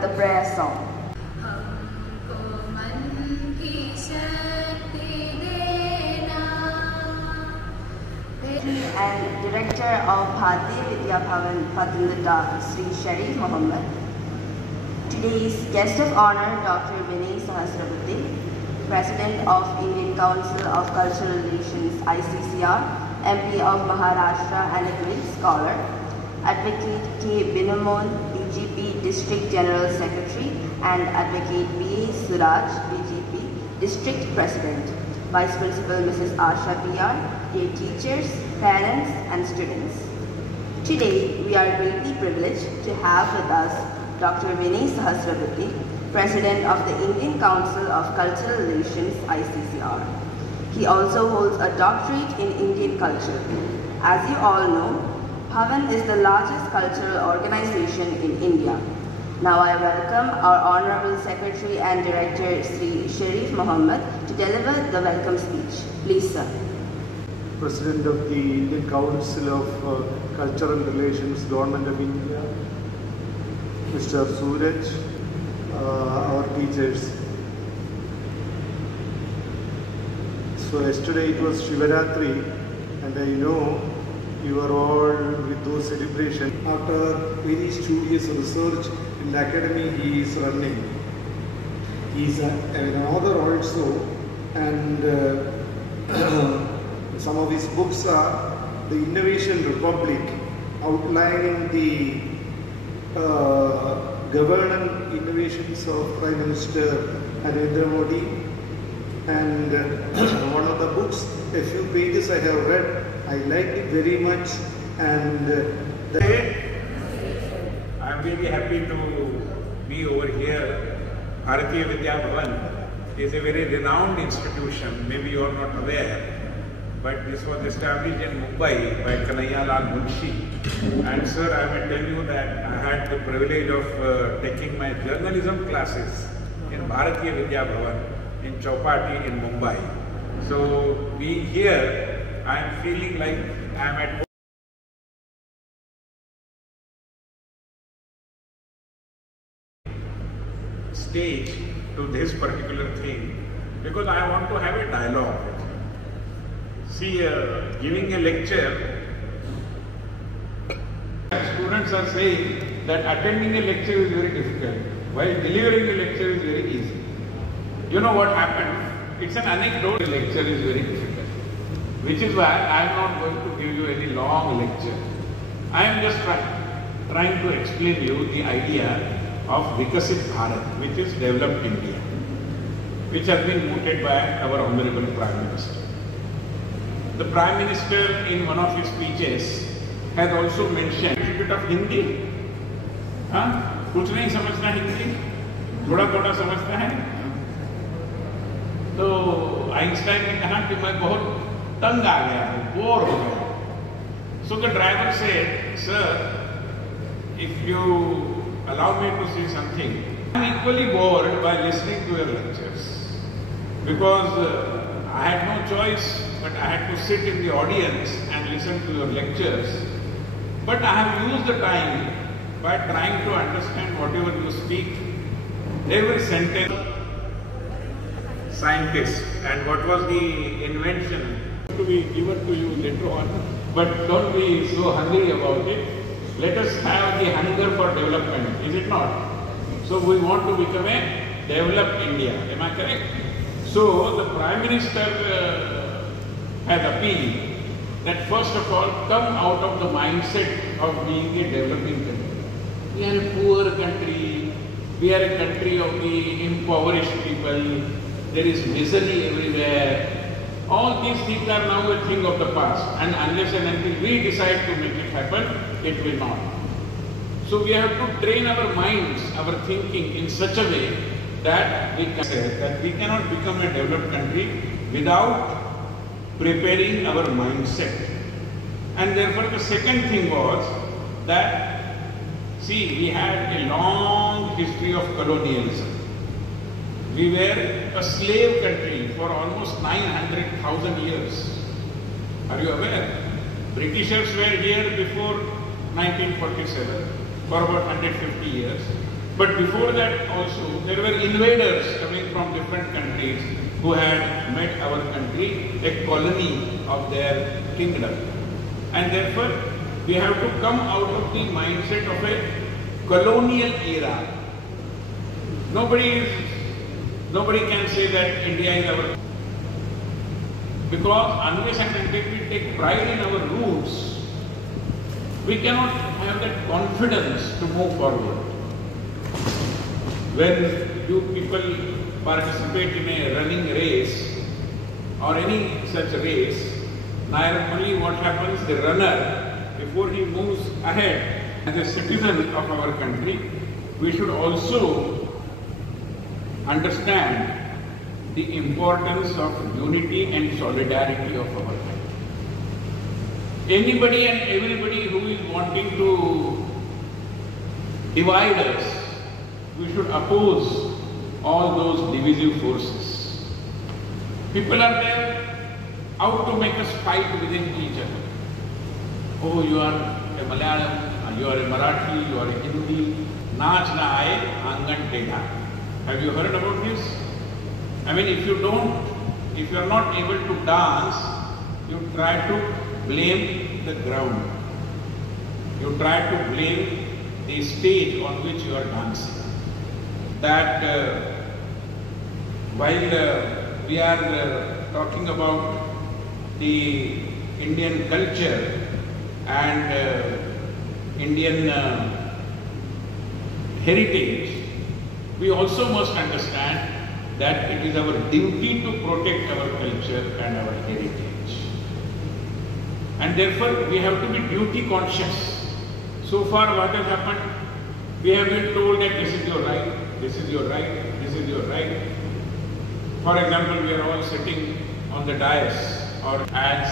with a prayer song. And Director of Bharatiya Vidya Bhavan, Pathanamthitta, Sri Sharif Mohammed. Today's guest of honor, Dr. Vinay Sahasrabhude, President of Indian Council of Cultural Relations, ICCR, MP of Maharashtra and a great scholar. Advocate K. Binamon, BJP District General Secretary, and Advocate B.A. Suraj, BJP District President. Vice Principal Mrs. Asha P.R., dear teachers, parents and students. Today, we are greatly privileged to have with us Dr. Vinay Sahasrabhude, President of the Indian Council of Cultural Relations, ICCR. He also holds a doctorate in Indian culture. As you all know, Bhavan is the largest cultural organization in India. Now I welcome our Honorable Secretary and Director Sri Sharif Mohammed to deliver the welcome speech. Please, sir. President of the Indian Council of Cultural Relations, Government of India, Mr. Suraj, our teachers. So yesterday it was Shivaratri, and I know you are all with those celebrations. After very studious research in the academy he is running. He is an author also, and some of his books are The Innovation Republic, outlining the governance innovations of Prime Minister Narendra Modi, and one of the books, a few pages I have read, I liked it very much, and I am really happy to be over here. Bharatiya Vidya Bhavan is a very renowned institution, maybe you are not aware. But this was established in Mumbai by Kanhaiya Lal Munshi. And sir, I will tell you that I had the privilege of taking my journalism classes in Bharatiya Vidya Bhavan in Chowpatty in Mumbai. So being here, I am feeling like I am at home. Stage to this particular thing because I want to have a dialogue. See, giving a lecture, students are saying that attending a lecture is very difficult, while delivering a lecture is very easy. You know what happened? It's an anecdote. The lecture is very difficult, which is why I am not going to give you any long lecture. I am just trying to explain you the idea of Vikasit Bharat, which is developed India, which has been mooted by our Honorable Prime Minister. The Prime Minister in one of his speeches has also mentioned a bit of Hindi. कुछ नहीं समझना हिंदी, थोड़ा थोड़ा समझता है. तो Einstein ने कहा कि मैं बहुत तंग आ गया हूँ, बोर हो गया. So the driver said, sir, if you allow me to say something, I am equally bored by listening to your lectures because I had no choice, but I had to sit in the audience and listen to your lectures. But I have used the time by trying to understand whatever you speak, every sentence. Scientist, and what was the invention to be given to you later on. But don't be so hungry about it. Let us have the hunger for development, is it not? So we want to become a developed India, am I correct? So the Prime Minister has appealed that first of all come out of the mindset of being a developing country. We are a poor country, we are a country of the impoverished people, there is misery everywhere. All these things are now a thing of the past, and unless and until we decide to make it happen, it will not. So we have to train our minds, our thinking in such a way that we can say that we cannot become a developed country without preparing our mindset. And therefore the second thing was that, see, we had a long history of colonialism. We were a slave country for almost 900,000 years. Are you aware? Britishers were here before 1947 for about 150 years. But before that also, there were invaders coming from different countries who had made our country a colony of their kingdom. And therefore, we have to come out of the mindset of a colonial era. Nobody can say that India is our... Because unless and until we take pride in our roots, we cannot have that confidence to move forward. When you people participate in a running race or any such race, normally what happens, the runner, before he moves ahead, as a citizen of our country, we should also understand the importance of unity and solidarity of our country. Anybody and everybody who is wanting to divide us, we should oppose all those divisive forces. People are there out to make us fight within each other. Oh, you are a Malayalam, you are a Marathi, you are a Hindi. Naach na aaye, angan tedha. Have you heard about this? I mean, if you are not able to dance, you try to blame the ground. You try to blame the stage on which you are dancing. That while we are talking about the Indian culture and Indian heritage, we also must understand that it is our duty to protect our culture and our heritage. And therefore, we have to be duty conscious. So far, what has happened? We have been told that this is your right, this is your right, this is your right. For example, we are all sitting on the dais or as,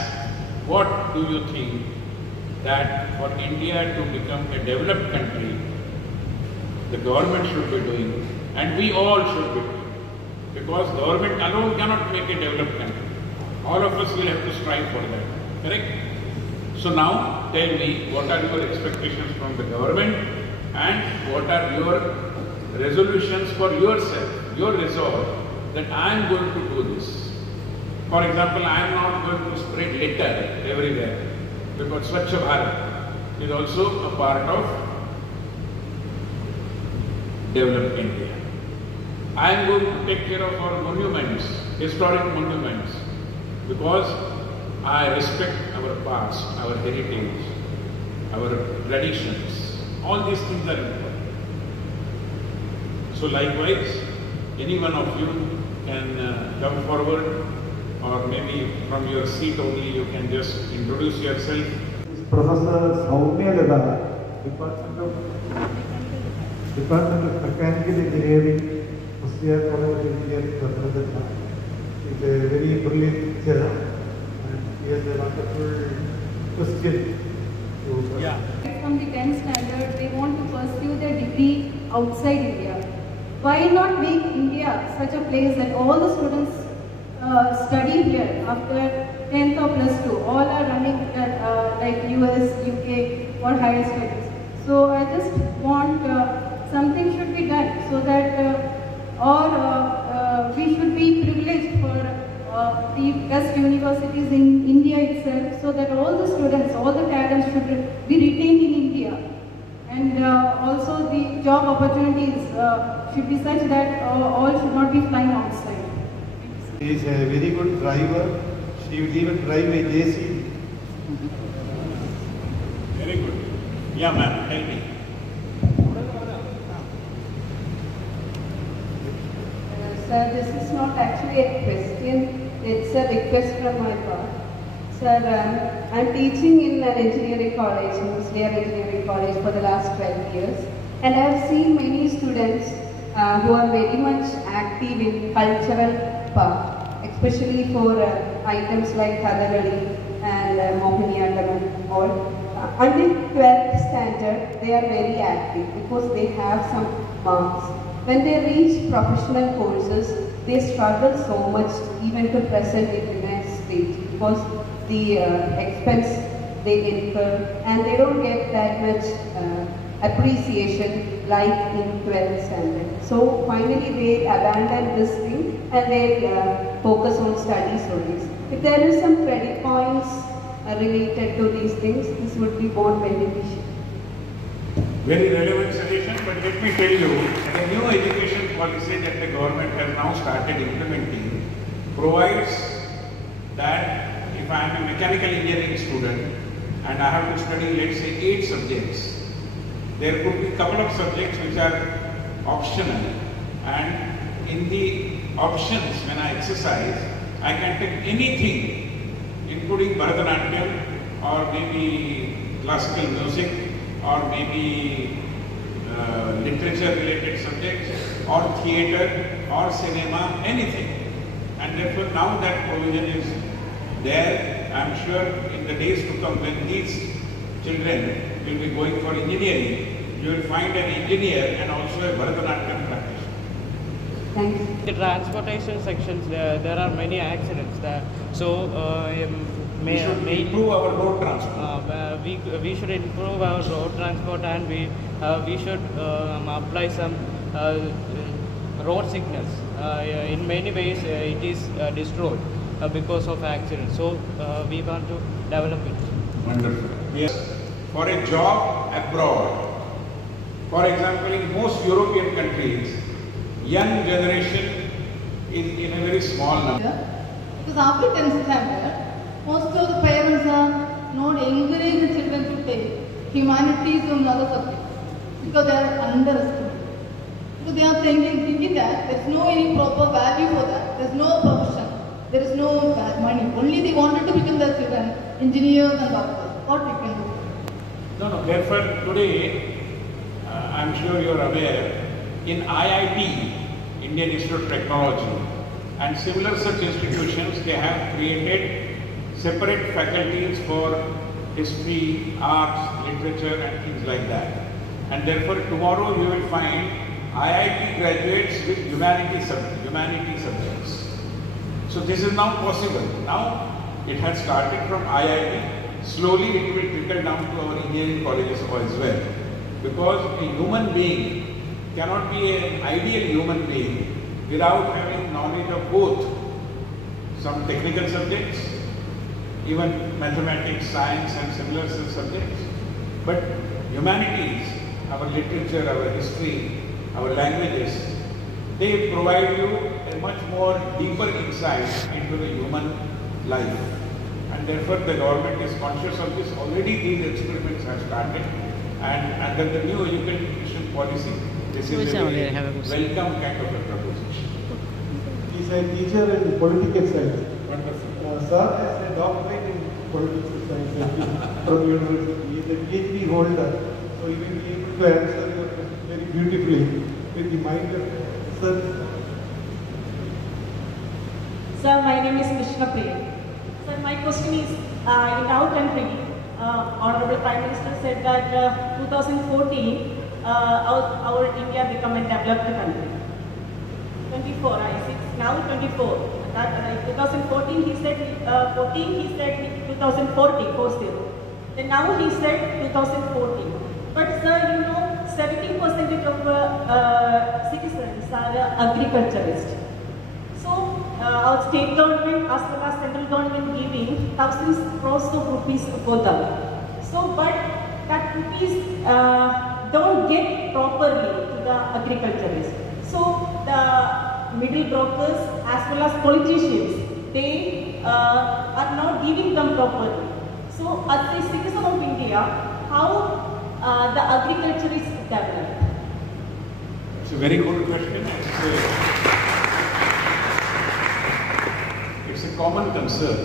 what do you think that for India to become a developed country, the government should be doing and we all should be doing? Because government alone cannot make a developed country. All of us will have to strive for that. Correct? So now, tell me, what are your expectations from the government and what are your resolutions for yourself, your resolve that I am going to do this. For example, I am not going to spread litter everywhere because Swachh Bharat is also a part of developed India. I am going to take care of our monuments, historic monuments, because I respect our past, our heritage, our traditions. All these things are important. So likewise, any one of you can come forward, or maybe from your seat only you can just introduce yourself. Professor Soumya Lada, Department of Mechanical Engineering, Mustia College of Engineering, Pathanamthitta. He's a very brilliant teacher and he has a wonderful question. From the 10th standard, they want to pursue their degree outside India. Why not make India such a place that all the students study here after 10th or plus 2? All are running like US, UK or higher studies. So I just want something should be done so that we should be privileged for the best universities in India itself, so that all the students, all the talents should be retained in India. And also the job opportunities should be such that all should not be flying outside. He is a very good driver. She will even drive a JC. Very good. Yeah, ma'am, tell me. Sir, this is not actually a question, it's a request from my part. Sir, I'm teaching in an engineering college, mostly an engineering college for the last 12 years. And I've seen many students who are very much active in cultural part, especially for items like Kathakali and Mohiniyattam and all. Until 12th standard, they are very active because they have some marks. When they reach professional courses, they struggle so much even to present it in a stage because the expense they incur and they don't get that much appreciation like in 12th standard. So finally they abandon this thing and they focus on studies only. If there is some credit points related to these things, this would be more beneficial. Very relevant suggestion, but let me tell you, the new education policy that the government has now started implementing provides that if I am a mechanical engineering student and I have to study, let's say, 8 subjects, there could be a couple of subjects which are optional, and in the options when I exercise, I can take anything, including Bharatanatyam or maybe classical music or maybe literature related subjects or theatre or cinema, anything. And therefore now that provision is there, I am sure in the days to come when these children will be going for engineering, you will find an engineer and also a Bharatanatyam practitioner. Thanks. The transportation sections, there are many accidents there. So We should improve our road transport. we should improve our road transport, and we should apply some road signals. In many ways it is destroyed because of accidents. So we want to develop it. Wonderful. Yes. For a job abroad, for example, in most European countries, young generation is in a very small number. Because after 10th standard, most of the parents are not encouraging the children to take humanities or other subjects because they are underestimated. So they are thinking that there is no any proper value for that. There is no profession. There is no money. Only they wanted to become their children engineers and doctors. What we can do? No. Therefore, today, I am sure you are aware, in IIT, Indian Institute of Technology, and similar such institutions, they have created separate faculties for history, arts, literature, and things like that. And therefore, tomorrow you will find IIT graduates with humanity subjects. So this is now possible. Now it has started from IIT. Slowly it will trickle down to our engineering colleges as well. Because a human being cannot be an ideal human being without having knowledge of both some technical subjects, even mathematics, science and similar subjects, but humanities, our literature, our history, our languages, they provide you a much more deeper insight into the human life. And therefore the government is conscious of this. Already these experiments have started, and under the new education policy, this is a very welcome kind of a proposition. He is a teacher in political science. Wonderful. Sir has a doctorate in political science from university. He is a PhD holder, so he will be able to answer your question very beautifully with the mind of sir. Sir, my name is Krishna Priya. Sir, my question is, in our country, Honorable Prime Minister said that 2014, our India become a developed country. 24, I see. Now 24. That 2014 he said 2040, 40. Then now he said 2014. But sir, you know, 70% of citizens are agriculturists. So our state government as well as central government giving thousands crores of rupees for them. So, but that rupees don't get properly to the agriculturists. So the middle brokers as well as politicians, they are not giving them properly. So as a citizen of India, how the agriculture is developed? It's a very good question. It's a common concern.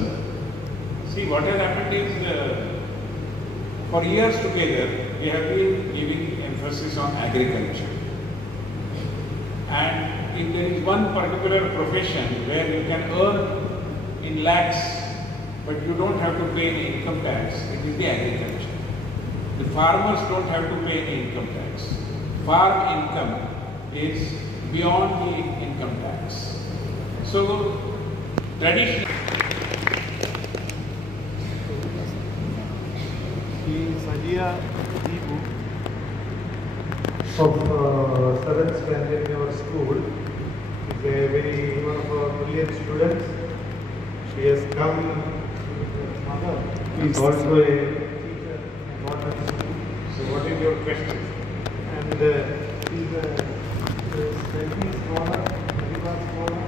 See, what has happened is, for years together, we have been giving emphasis on agriculture. And if there is one particular profession where you can earn in lakhs, but you don't have to pay any income tax, it is the agriculture. The farmers don't have to pay any income tax. Farm income is beyond the income tax. So, traditionally, of 7th standard in our school. Is a very one of our brilliant students. She has come. He is also a teacher in modern school. So what is your question? And he is a selfie scholar, Adiva scholar,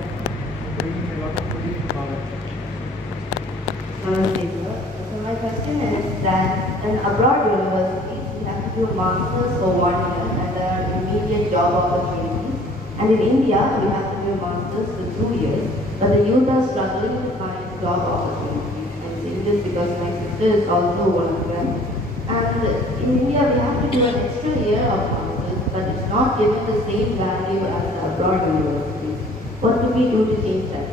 and bringing a lot of brilliant knowledge. So my question is that in abroad universities, you have to do a master's for 1 year and there are immediate job opportunities. And in India, we have to do a master's for 2 years, but the youth are struggling to find job opportunities. I'm saying this because my sister is also one of them. And in India, we have to do an extra year of master's, but it's not given the same value as the abroad universities. What do we do to change that?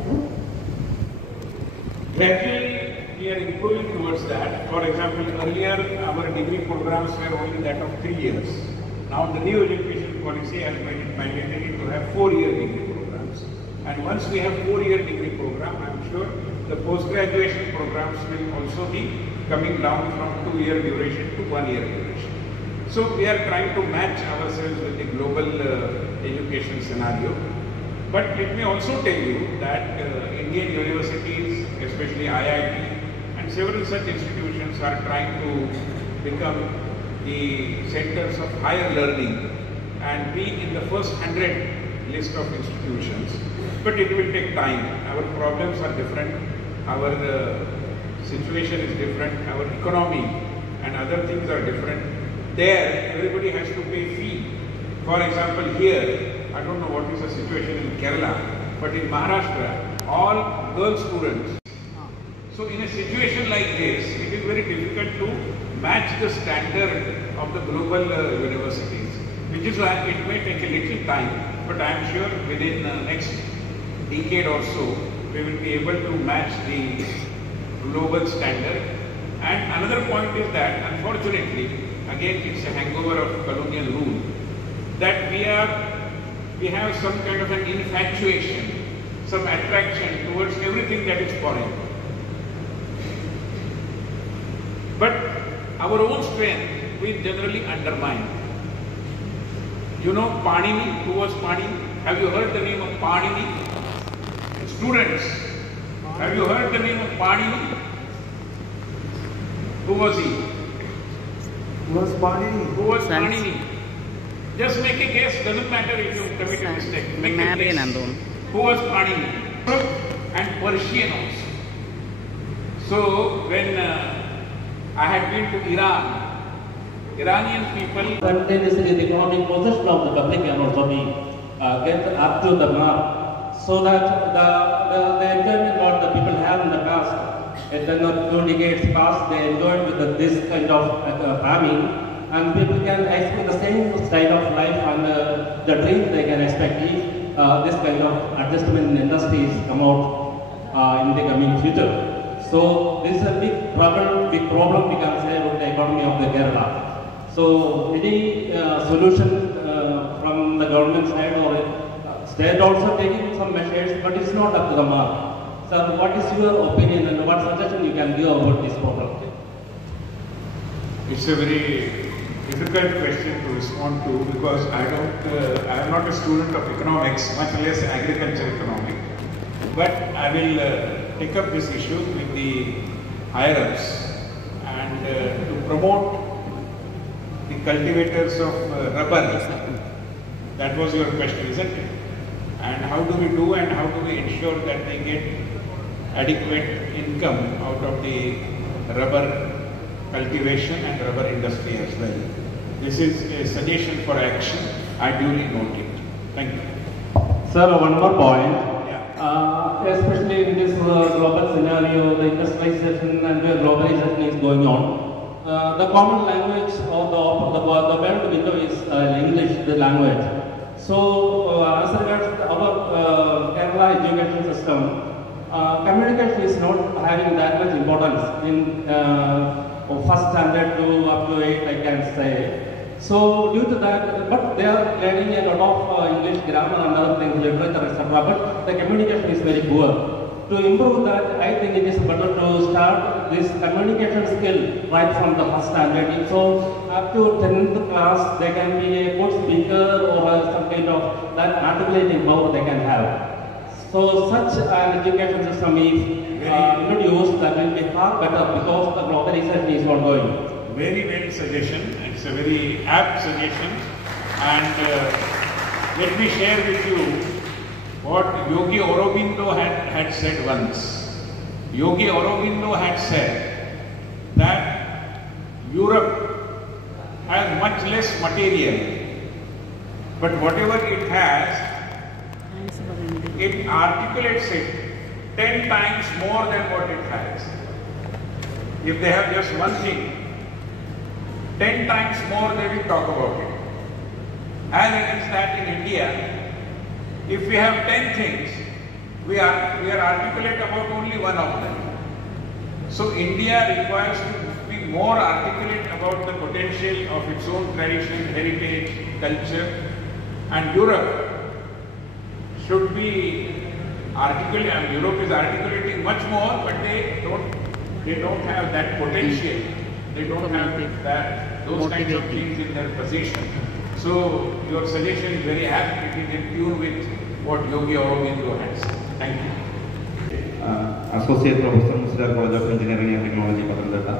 Gradually, we are improving towards that. For example, earlier our degree programs were only that of 3 years. Now the new education policy has made it mandatory to have 4-year degree programs. And once we have 4-year degree program, I am sure the post-graduation programs will also be coming down from 2-year duration to 1-year duration. So we are trying to match ourselves with the global education scenario. But let me also tell you that Indian universities, especially IIT, and several such institutions are trying to become the centers of higher learning and be in the first 100 list of institutions. But it will take time. Our problems are different. Our situation is different. Our economy and other things are different. There, everybody has to pay fee. For example, here, I don't know what is the situation in Kerala, but in Maharashtra, all girl students. So in a situation like this, it is very difficult to match the standard of the global universities, which is why it may take a little time, but I am sure within the next decade or so, we will be able to match the global standard. And another point is that, unfortunately, again it's a hangover of colonial rule, that we have some kind of an infatuation, some attraction towards everything that is foreign. But our own strength we generally undermine. You know Panini? Who was Panini? Have you heard the name of Panini? Students, have you heard the name of Panini? Who was he? Who was Panini? Who was Panini? Just make a guess, doesn't matter if you commit a mistake. Make a guess. Who was Panini? And Persian also. So when I had been to Iran, Iranian people... Simultaneously, the economic position of the public can also be get up to the mark, so that the enjoyment what the people have in the past, it not 2 decades past, they enjoyed with this kind of farming, and people can expect the same style of life, and the dream they can expect if this kind of adjustment in industries come out in the coming future. So this is a big problem we can say about the economy of the Kerala. So any solution from the government side or state also taking some measures, but it's not up to the mark. So what is your opinion and what suggestion you can give about this problem? It's a very difficult question to respond to because I am not a student of economics, much less agriculture economics. But I will take up this issue with the higher-ups and to promote the cultivators of rubber. That was your question, isn't it? And how do we do and how do we ensure that they get adequate income out of the rubber cultivation and rubber industry as well? This is a suggestion for action. I duly note it. Thank you. Sir, one more point. Especially in this global scenario, the industrialization and the globalization is going on. The common language or the best window is English, the language. So, as regards our Kerala education system, communication is not having that much importance in first standard to up to 8, I can say. So due to that, but they are learning a lot of English grammar and other things, literature, etc. But the communication is very poor. to improve that, I think it is better to start this communication skill right from the first standard. So up to 10th class, they can be a good speaker or some kind of that articulating power they can have. So such an education system is introduced, that will be far better because the globalization is ongoing. Very well suggestion. It's a very apt suggestion. And let me share with you what Yogi Aurobindo had said once. Yogi Aurobindo had said that Europe has much less material, but whatever it has, it articulates it 10 times more than what it has. If they have just one thing, 10 times more they will talk about it. As against that in India, if we have 10 things, we are articulate about only one of them. So India requires to be more articulate about the potential of its own tradition, heritage, culture, and Europe should be articulate. And Europe is articulating much more, but they don't have that potential. They don't have those kinds of things in their possession. So your suggestion is very apt. It is in tune with what Yogi Aurobindo has said. Thank you. Associate Professor, Musdar College of Engineering and Technology, Pathanamthitta.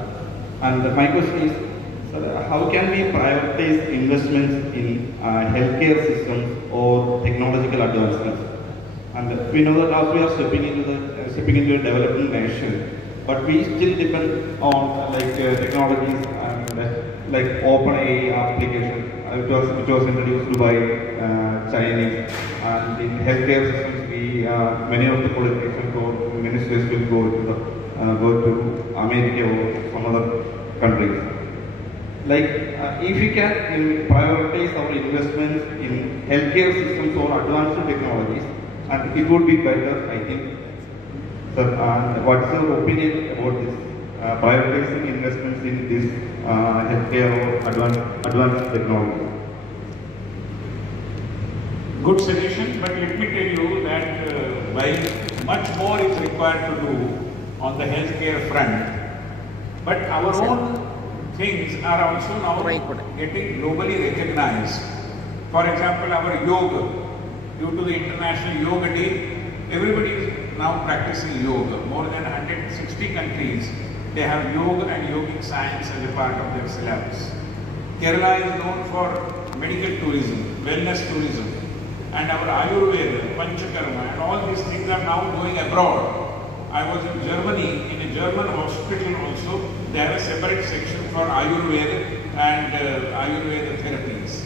And my question is, how can we prioritize investments in healthcare systems or technological advancements? And we know that as we are stepping into a developing nation, but we still depend on technologies and like OpenAI application, which was introduced by Chinese. And in healthcare systems, many of the politicians or ministers will go to America or some other countries. If we can prioritize our investments in healthcare systems or advanced technologies, and it would be better, I think. Sir, what's your opinion about this? Prioritizing investments in this healthcare or advanced technology? Good suggestion, but let me tell you that while much more is required to do on the healthcare front, but our own things are also now getting globally recognized. For example, our yoga, due to the International Yoga Day, everybody is now practicing yoga. More than 160 countries, they have yoga and yogic science as a part of their syllabus. Kerala is known for medical tourism, wellness tourism, and our Ayurveda, Panchakarma, and all these things are now going abroad. I was in Germany, in a German hospital also, they have a separate section for Ayurveda and Ayurveda therapies.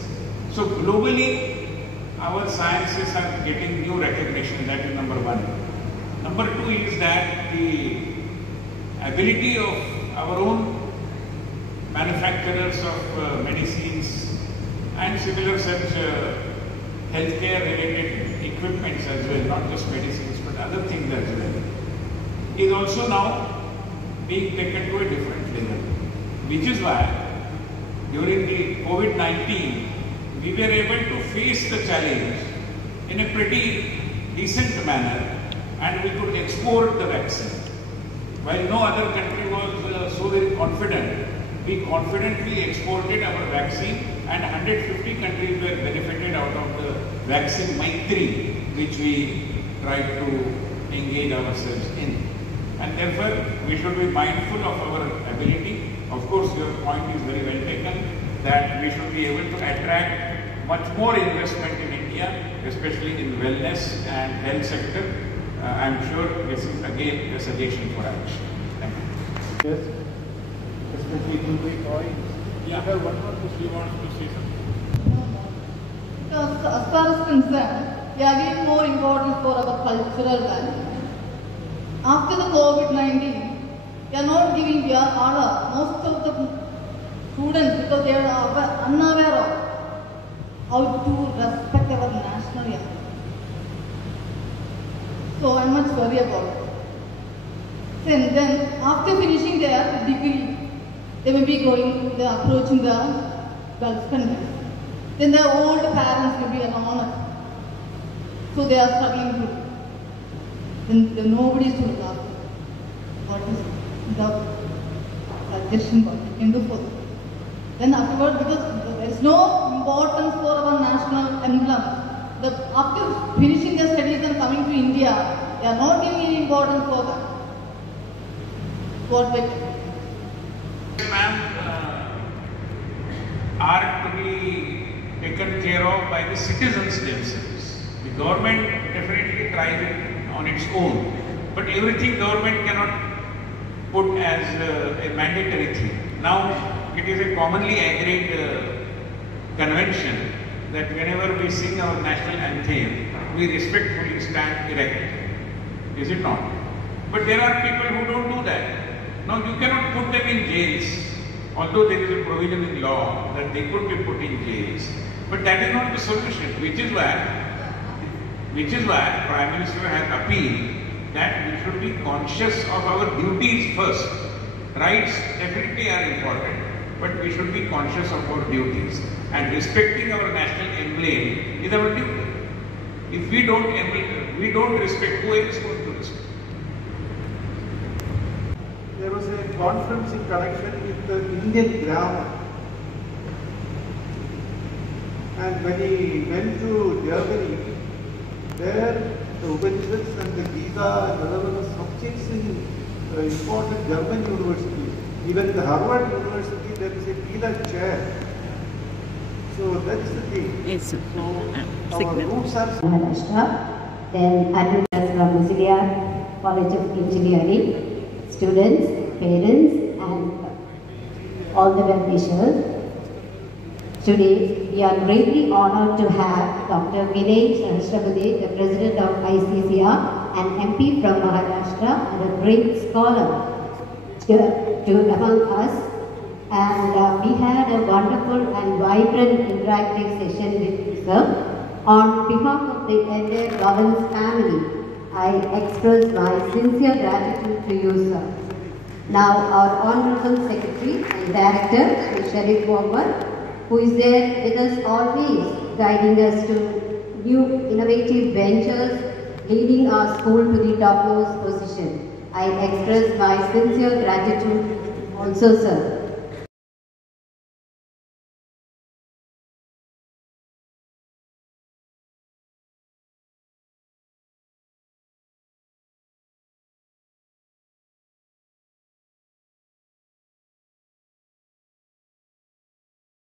So globally, our sciences are getting new recognition. That is number one. Number two is that the ability of our own manufacturers of medicines and similar such healthcare related equipments as well, not just medicines but other things as well, is also now being taken to a different level. Which is why during the COVID-19, we were able to face the challenge in a pretty decent manner, and we could export the vaccine. While no other country was so very confident, we confidently exported our vaccine, and 150 countries were benefited out of the vaccine Maitri, which we tried to engage ourselves in. And therefore, we should be mindful of our ability. Of course, your point is very well taken, that we should be able to attract much more investment in India, especially in wellness and health sector. I am sure this is again a suggestion for action. Thank you. Yes, especially in the oil. Yeah, one more she wants to say something. Because as far as concerned, they are giving more importance for our cultural value. After the COVID-19, they are not giving most of the students, because they are unaware of how to respect our national anthem. So I am much worried about it. Then after finishing their degree, they will be approaching the Gulf countries. Then their old parents will be alone. So they are struggling to. then nobody is to look after. What is the suggestion what we can do for them? Then afterwards, because there is no importance for our national emblem. After finishing their studies and coming to India, they are not giving any importance for that. What we are to be taken care of by the citizens themselves. The government definitely tries it on its own, but everything government cannot put as a mandatory thing. Now, it is a commonly agreed convention that whenever we sing our national anthem, we respectfully stand erect. Is it not? But there are people who don't do that. Now, you cannot put them in jails, although there is a provision in law that they could be put in jails. But that is not the solution, which is why Prime Minister has appealed that we should be conscious of our duties first. Rights definitely are important, but we should be conscious of our duties. And respecting our national emblem is our duty. If we don't respect, who else is going to respect? There was a conference in connection with the Indian grammar. And when he went to Germany, there the Upanishads and the Gita and other subjects in important German universities. Even the Harvard University, there is a Gita chair. So that is the thing. Yes. So our roots are... Maharashtra, then advocates from Brasilia College of Engineering, students, parents, and all the well-wishers. Today, we are greatly honored to have Dr. Vinay Sahasrabhude, the President of ICCR and MP from Maharashtra, and a great scholar to among us. And we had a wonderful and vibrant interactive session with you, sir. On behalf of the entire Bhavan's family, I express my sincere gratitude to you, sir. Now, our Honorable Secretary and Director, Sri Sharif Mohammed, who is there with us always, guiding us to new innovative ventures, leading our school to the topmost position. I express my sincere gratitude also, sir.